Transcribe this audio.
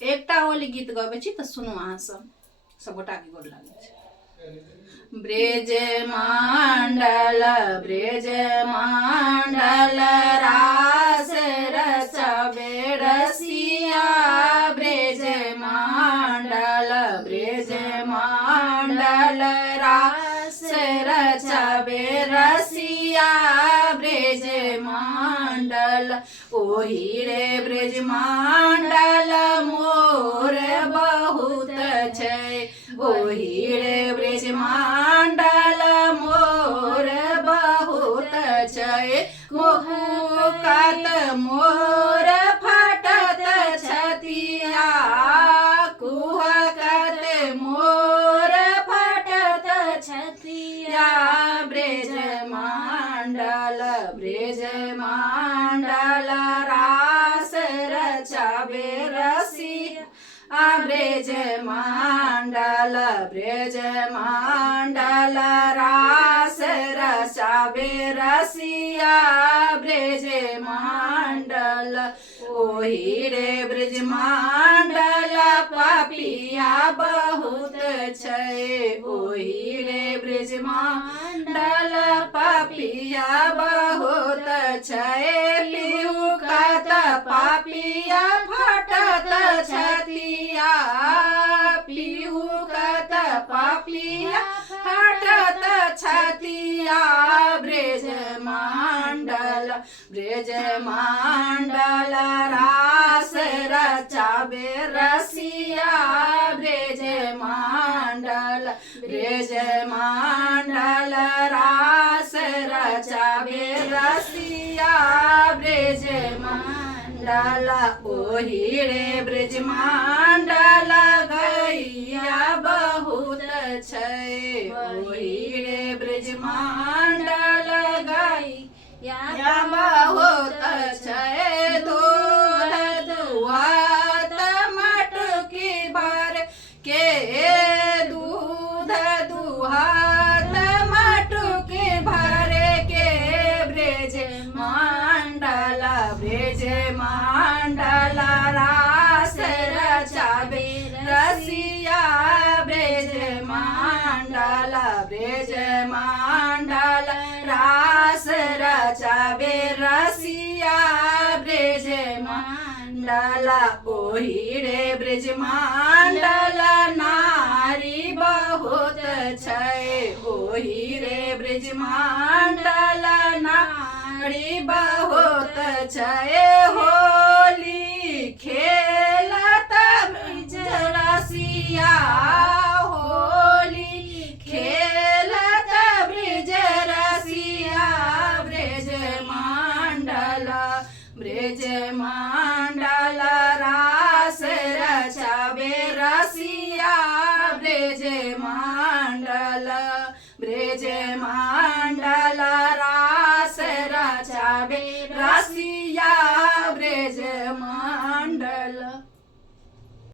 एकटा होली गीत गबै छी तऽ सुनू अहाँ सब गोटा के गोर लागै छै। ब्रज मंडल ब्रज मंडल रास रचबे रसिया, ब्रज मंडल ब्रज मंडल रास रचबे रसिया, ब्रज मंडल ओही रे ब्रज मंडल मोर बहुत छै, ओही रे ब्रज मंडल मोर बहुत छै, कुहुकत मोर फटत छतिया, कुहकत मोर फटत छतिया, ब्रज मंडल ब्रज मंडल रास रचबे रसिया, ब्रज मंडल ब्रज मंडल रास रचबे रसिया, ब्रज मंडल ओही रे ब्रज मंडल पपिया बहुत छै, ओही रे ब्रज मंडल पपिया बहुत छै, पिहुकत पपिया फटत छतिया, पिहुकत पपिया फटत छतिया, ब्रज मंडल ब्रज मंडल रास रचबे रसिया, ब्रज मंडल ब्रज मंडल रास रचबे रसिया, ब्रज मंडल ओही रे ब्रज मंडल गैया बहुत छै, ओही रे ब्रज मंडल गैया बहुत छै, दूध दुहत मटकी भर के, दूध दुहत मटकी भर के, ब्रज मंडल ब्रज मंडल रास रचबे रसिया, ब्रज मंडल ब्रज मंडल रास रचबे रसिया, ब्रज मंडल ओही रे ब्रज मंडल नारी बहुत छै, ओही रे ब्रज मंडल नारी बहुत छै, होली खेलत ब्रज रसिया, होली खेलत ब्रज रसिया, ब्रज मंडल ब्रज मंडल रास रचबे रसिया, ब्रज मंडल